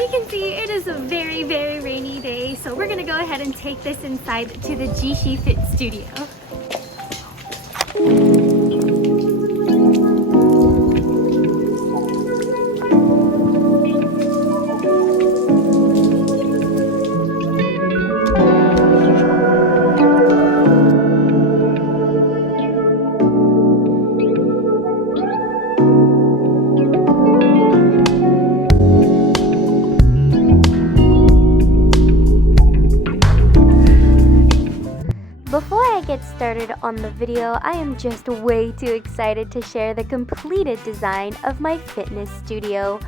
you can see, it is a very, very rainy day, so we're gonna go ahead and take this inside to the BYYIIEEE Fit Studio. Before I get started on the video, I am just way too excited to share the completed design of my fitness studio.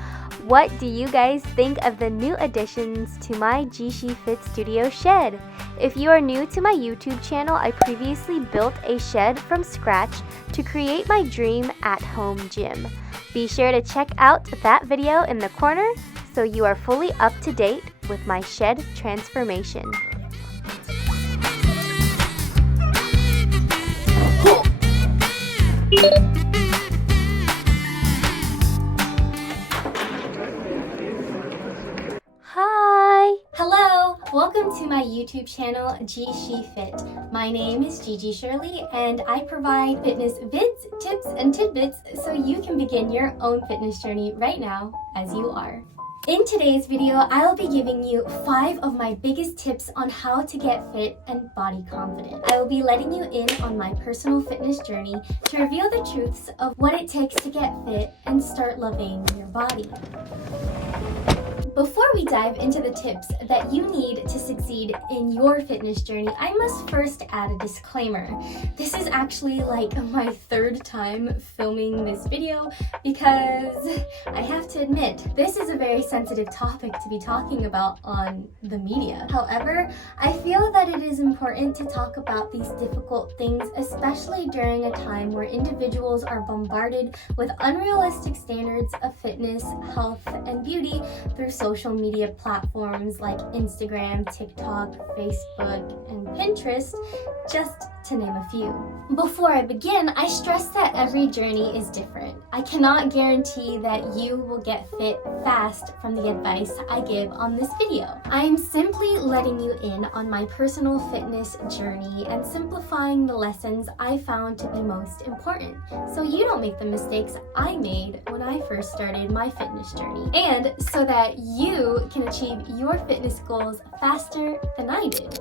What do you guys think of the new additions to my BYYYIIEEE Fit Studio shed? If you are new to my YouTube channel, I previously built a shed from scratch to create my dream at-home gym. Be sure to check out that video in the corner so you are fully up to date with my shed transformation. Hi! Hello! Welcome to my YouTube channel, BYYYIIEEE Fit. My name is Gigi Shirley and I provide fitness vids, tips, and tidbits so you can begin your own fitness journey right now as you are. In today's video, I'll be giving you 5 of my biggest tips on how to get fit and body confident. I will be letting you in on my personal fitness journey to reveal the truths of what it takes to get fit and start loving your body. Before we dive into the tips that you need to succeed in your fitness journey, I must first add a disclaimer. This is actually like my 3rd time filming this video because I have to admit, this is a very sensitive topic to be talking about on the media. However, I feel that it is important to talk about these difficult things, especially during a time where individuals are bombarded with unrealistic standards of fitness, health, and beauty through social media platforms like Instagram, TikTok, Facebook, and Pinterest, just to name a few. Before I begin, I stress that every journey is different. I cannot guarantee that you will get fit fast from the advice I give on this video. I am simply letting you in on my personal fitness journey and simplifying the lessons I found to be most important, so you don't make the mistakes I made when I first started my fitness journey, and so that you can achieve your fitness goals faster than I did.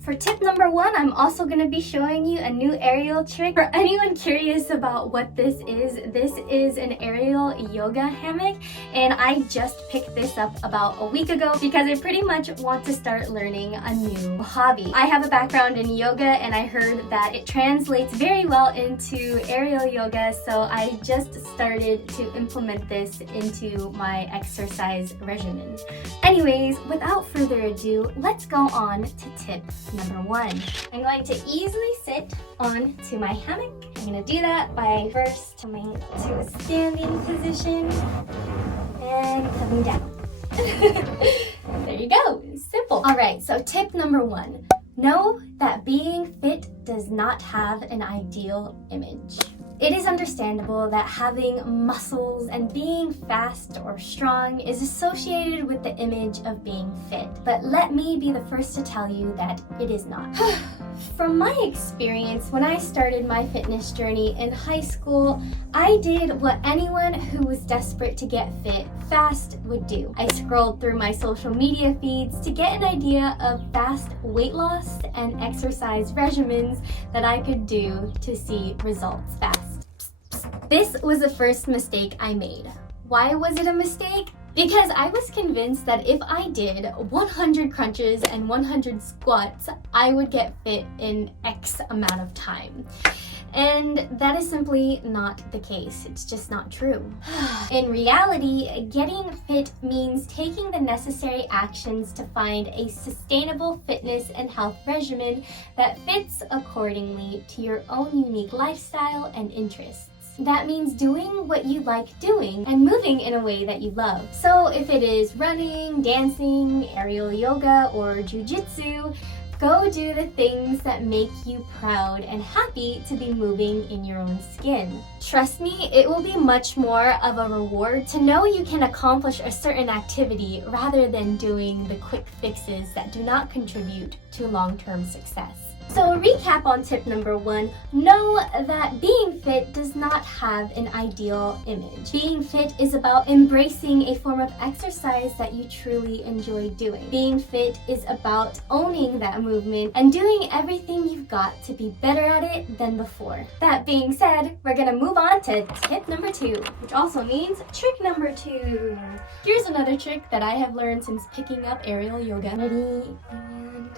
For tip number 1, I'm also going to be showing you a new aerial trick. For anyone curious about what this is an aerial yoga hammock, and I just picked this up about a week ago because I pretty much want to start learning a new hobby. I have a background in yoga and I heard that it translates very well into aerial yoga, so I just started to implement this into my exercise regimen. Anyways, without further ado, let's go on to tip number 1. I'm going to easily sit onto my hammock. I'm going to do that by first coming to a standing position and coming down. There you go. Simple. Alright, so tip number 1. Know that being fit does not have an ideal image. It is understandable that having muscles and being fast or strong is associated with the image of being fit, but let me be the first to tell you that it is not. From my experience, when I started my fitness journey in high school, I did what anyone who was desperate to get fit fast would do. I scrolled through my social media feeds to get an idea of fast weight loss and exercise regimens that I could do to see results fast. This was the first mistake I made. Why was it a mistake? Because I was convinced that if I did 100 crunches and 100 squats, I would get fit in X amount of time. And that is simply not the case. It's just not true. In reality, getting fit means taking the necessary actions to find a sustainable fitness and health regimen that fits accordingly to your own unique lifestyle and interests. That means doing what you like doing and moving in a way that you love. So if it is running, dancing, aerial yoga, or jujitsu, Go do the things that make you proud and happy to be moving in your own skin. Trust me, it will be much more of a reward to know you can accomplish a certain activity rather than doing the quick fixes that do not contribute to long-term success. So a recap on tip number 1, know that being fit does not have an ideal image. Being fit is about embracing a form of exercise that you truly enjoy doing. Being fit is about owning that movement and doing everything you've got to be better at it than before. That being said, we're gonna move on to tip number 2, which also means trick number 2. Here's another trick that I have learned since picking up aerial yoga. Ready? And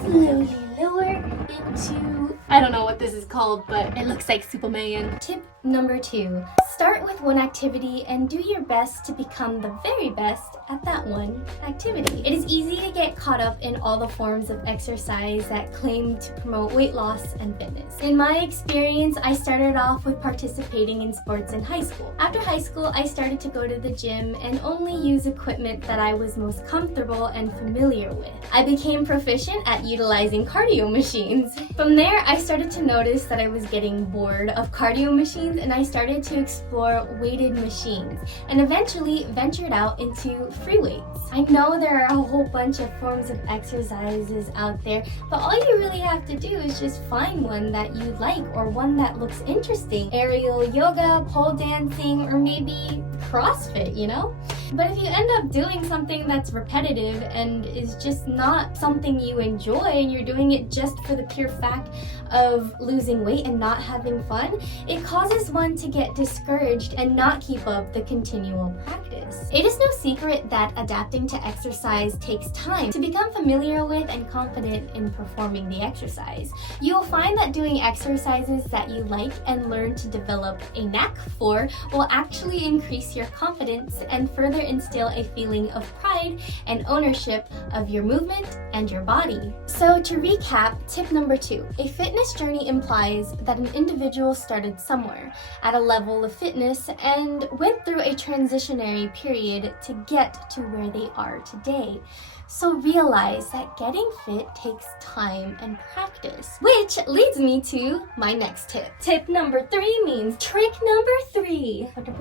slowly lower into, I don't know what this is called, but it looks like Superman. Tip number 2, start with one activity and do your best to become the very best at that one activity. It is easy to get caught up in all the forms of exercise that claim to promote weight loss and fitness. In my experience, I started off with participating in sports in high school. After high school, I started to go to the gym and only use equipment that I was most comfortable and familiar with. I became proficient at utilizing cardio machines. From there, I started to notice that I was getting bored of cardio machines and I started to explore weighted machines and eventually ventured out into free weights. I know there are a whole bunch of forms of exercises out there, but all you really have to do is just find one that you like or one that looks interesting. Aerial yoga, pole dancing, or maybe CrossFit, you know? But if you end up doing something that's repetitive and is just not something you enjoy and you're doing it just for the pure fact of losing weight and not having fun, it causes one to get discouraged and not keep up the continual practice. It is no secret that adapting to exercise takes time to become familiar with and confident in performing the exercise. You will find that doing exercises that you like and learn to develop a knack for will actually increase your confidence and further instill a feeling of pride and ownership of your movement and your body. So to recap, tip number 2, a fitness journey implies that an individual started somewhere at a level of fitness and went through a transitionary period to get to where they are today. So realize that getting fit takes time and practice, which leads me to my next tip. Tip number 3 means trick number 3. Okay,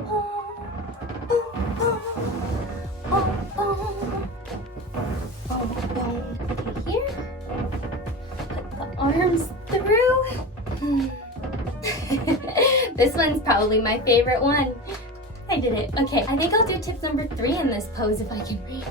here. Put the arms through. This one's probably my favorite one. I did it. Okay, I think I'll do tip number 3 in this pose if I can read.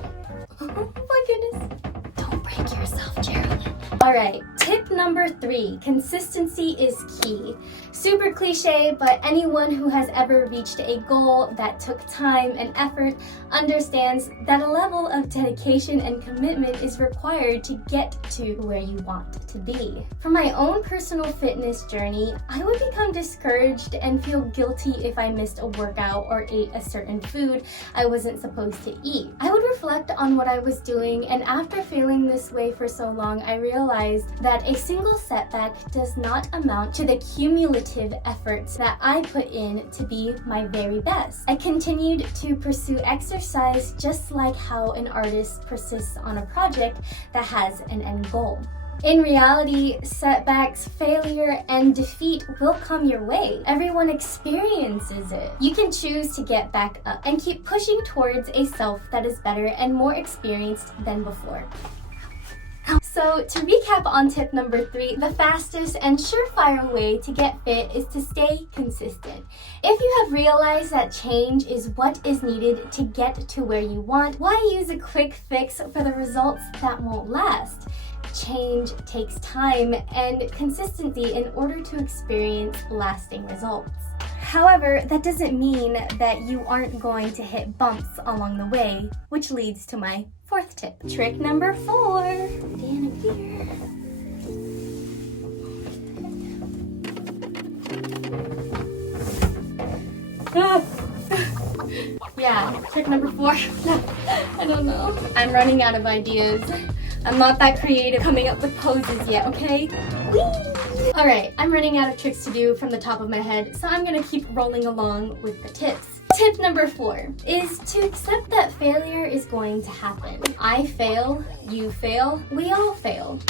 Oh my goodness. Don't break yourself, Geraldine. Alright, tip number 3, consistency is key. Super cliche, but anyone who has ever reached a goal that took time and effort understands that a level of dedication and commitment is required to get to where you want to be. For my own personal fitness journey, I would become discouraged and feel guilty if I missed a workout or ate a certain food I wasn't supposed to eat. I would reflect on what I was doing, and after feeling this way for so long, I realized that a single setback does not amount to the cumulative efforts that I put in to be my very best. I continued to pursue exercise just like how an artist persists on a project that has an end goal. In reality, setbacks, failure, and defeat will come your way. Everyone experiences it. You can choose to get back up and keep pushing towards a self that is better and more experienced than before. So to recap on tip number 3, the fastest and surefire way to get fit is to stay consistent. If you have realized that change is what is needed to get to where you want, why use a quick fix for the results that won't last? Change takes time and consistency in order to experience lasting results. However, that doesn't mean that you aren't going to hit bumps along the way, which leads to my 4th tip. Trick number 4. Stand up here. Yeah, trick number 4. I don't know. I'm running out of ideas. I'm not that creative coming up with poses yet, okay? Whee! Alright, I'm running out of tricks to do from the top of my head, so I'm gonna keep rolling along with the tips. Tip number 4 is to accept that failure is going to happen. I fail, you fail, we all fail.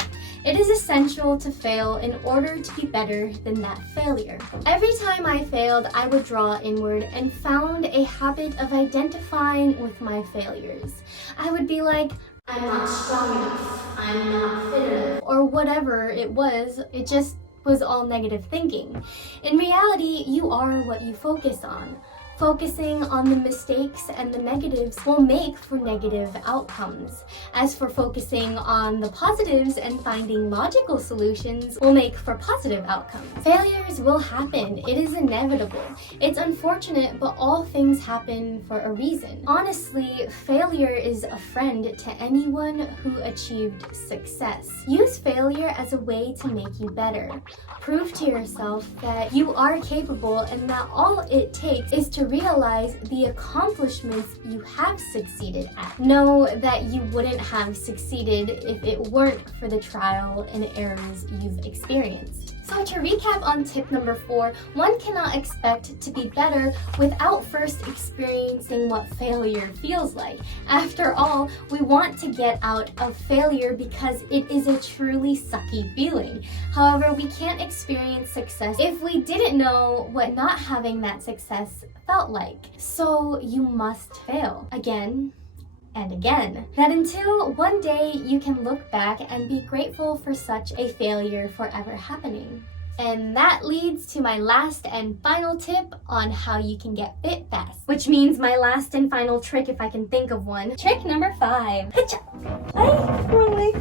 It is essential to fail in order to be better than that failure. Every time I failed, I would draw inward and found a habit of identifying with my failures. I would be like, I'm not strong enough, I'm not fit enough, or whatever it was. It just was all negative thinking. In reality, you are what you focus on. Focusing on the mistakes and the negatives will make for negative outcomes. As for focusing on the positives and finding logical solutions will make for positive outcomes. Failures will happen. It is inevitable. It's unfortunate, but all things happen for a reason. Honestly, failure is a friend to anyone who achieved success. Use failure as a way to make you better. Prove to yourself that you are capable and that all it takes is to realize the accomplishments you have succeeded at. Know that you wouldn't have succeeded if it weren't for the trial and errors you've experienced. So to recap on tip number 4, one cannot expect to be better without first experiencing what failure feels like. After all, we want to get out of failure because it is a truly sucky feeling. However, we can't experience success if we didn't know what not having that success felt like. So you must fail again and again. That until one day you can look back and be grateful for such a failure forever happening. And that leads to my last and final tip on how you can get fit fast. Which means my last and final trick if I can think of one. Trick number 5. Wrong way.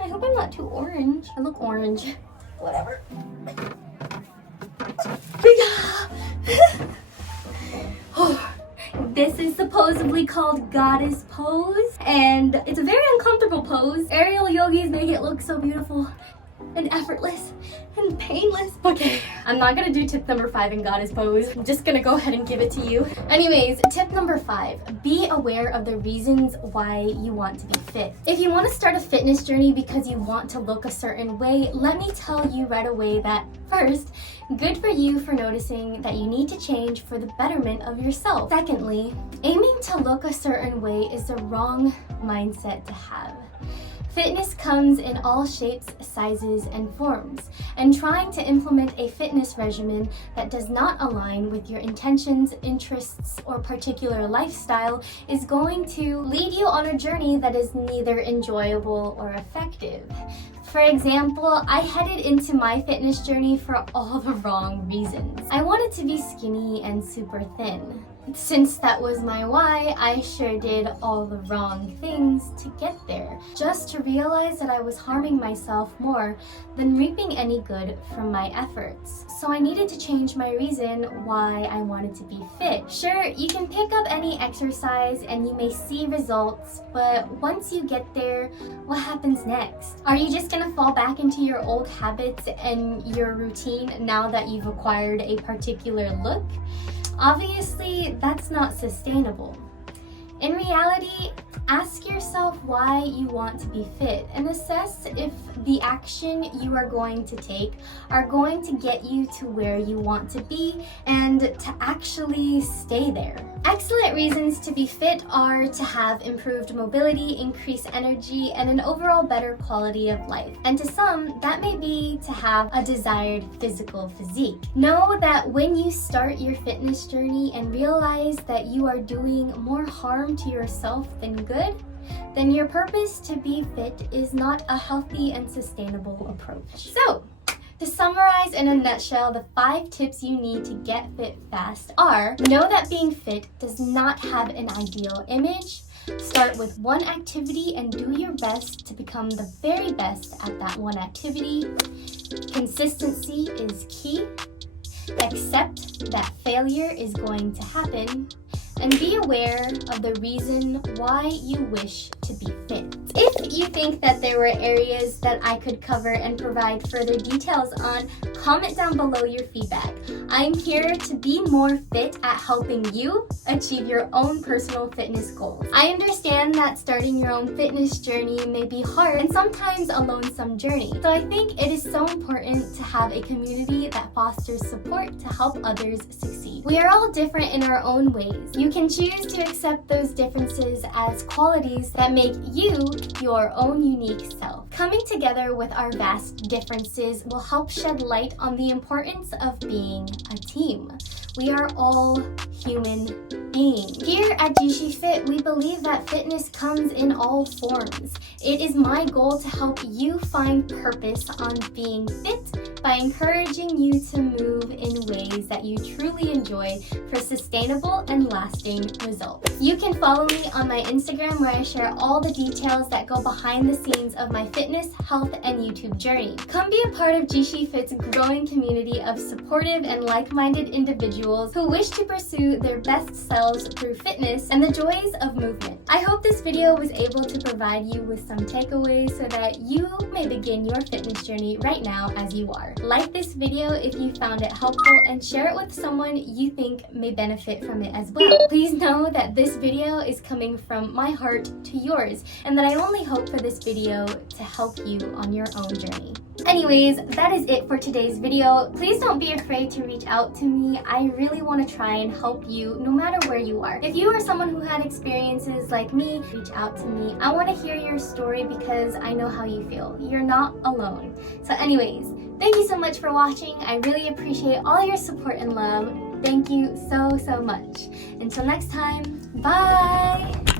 I hope I'm not too orange. I look orange. Whatever. This is supposedly called goddess pose, and it's a very uncomfortable pose. Aerial yogis make it look so beautiful and effortless and painless. Okay, I'm not gonna do tip number 5 in goddess pose. I'm just gonna go ahead and give it to you. Anyways, tip number 5, be aware of the reasons why you want to be fit. If you want to start a fitness journey because you want to look a certain way, let me tell you right away that first, good for you for noticing that you need to change for the betterment of yourself. Secondly, aiming to look a certain way is the wrong mindset to have. Fitness comes in all shapes, sizes, and forms, and trying to implement a fitness regimen that does not align with your intentions, interests, or particular lifestyle is going to lead you on a journey that is neither enjoyable or effective. For example, I headed into my fitness journey for all the wrong reasons. I wanted to be skinny and super thin. Since that was my why, I sure did all the wrong things to get there, just to realize that I was harming myself more than reaping any good from my efforts. So I needed to change my reason why I wanted to be fit. Sure, you can pick up any exercise and you may see results, but once you get there, what happens next? Are you just gonna fall back into your old habits and your routine now that you've acquired a particular look? Obviously, that's not sustainable. In reality, ask yourself why you want to be fit and assess if the action you are going to take are going to get you to where you want to be and to actually stay there. Excellent reasons to be fit are to have improved mobility, increased energy, and an overall better quality of life. And to some, that may be to have a desired physical physique. Know that when you start your fitness journey and realize that you are doing more harm to yourself than good, then your purpose to be fit is not a healthy and sustainable approach. So, to summarize in a nutshell, the 5 tips you need to get fit fast are: know that being fit does not have an ideal image. Start with one activity and do your best to become the very best at that one activity. Consistency is key. Accept that failure is going to happen. And be aware of the reason why you wish to be fit. If you think that there were areas that I could cover and provide further details on, comment down below your feedback. I'm here to be more fit at helping you achieve your own personal fitness goals. I understand that starting your own fitness journey may be hard and sometimes a lonesome journey. So I think it is so important to have a community that fosters support to help others succeed. We are all different in our own ways. You can choose to accept those differences as qualities that make you your own unique self. Coming together with our vast differences will help shed light on the importance of being a team. We are all human beings. Here at JIIEEE, we believe that fitness comes in all forms. It is my goal to help you find purpose on being fit by encouraging you to move in ways that you truly enjoy for sustainable and lasting results. You can follow me on my Instagram where I share all the details that go behind the scenes of my fitness, health, and YouTube journey. Come be a part of JIIEE's growing community of supportive and like-minded individuals who wish to pursue their best selves through fitness and the joys of movement. I hope this video was able to provide you with some takeaways so that you may begin your fitness journey right now as you are. Like this video if you found it helpful and share it with someone you think may benefit from it as well. Please know that this video is coming from my heart to yours and that I only hope for this video to help you on your own journey. Anyways, that is it for today's video. Please don't be afraid to reach out to me. I really want to try and help you no matter where you are. If you are someone who had experiences like me, reach out to me. I want to hear your story because I know how you feel. You're not alone. So anyways, thank you so much for watching. I really appreciate all your support and love. Thank you so much. Until next time, bye!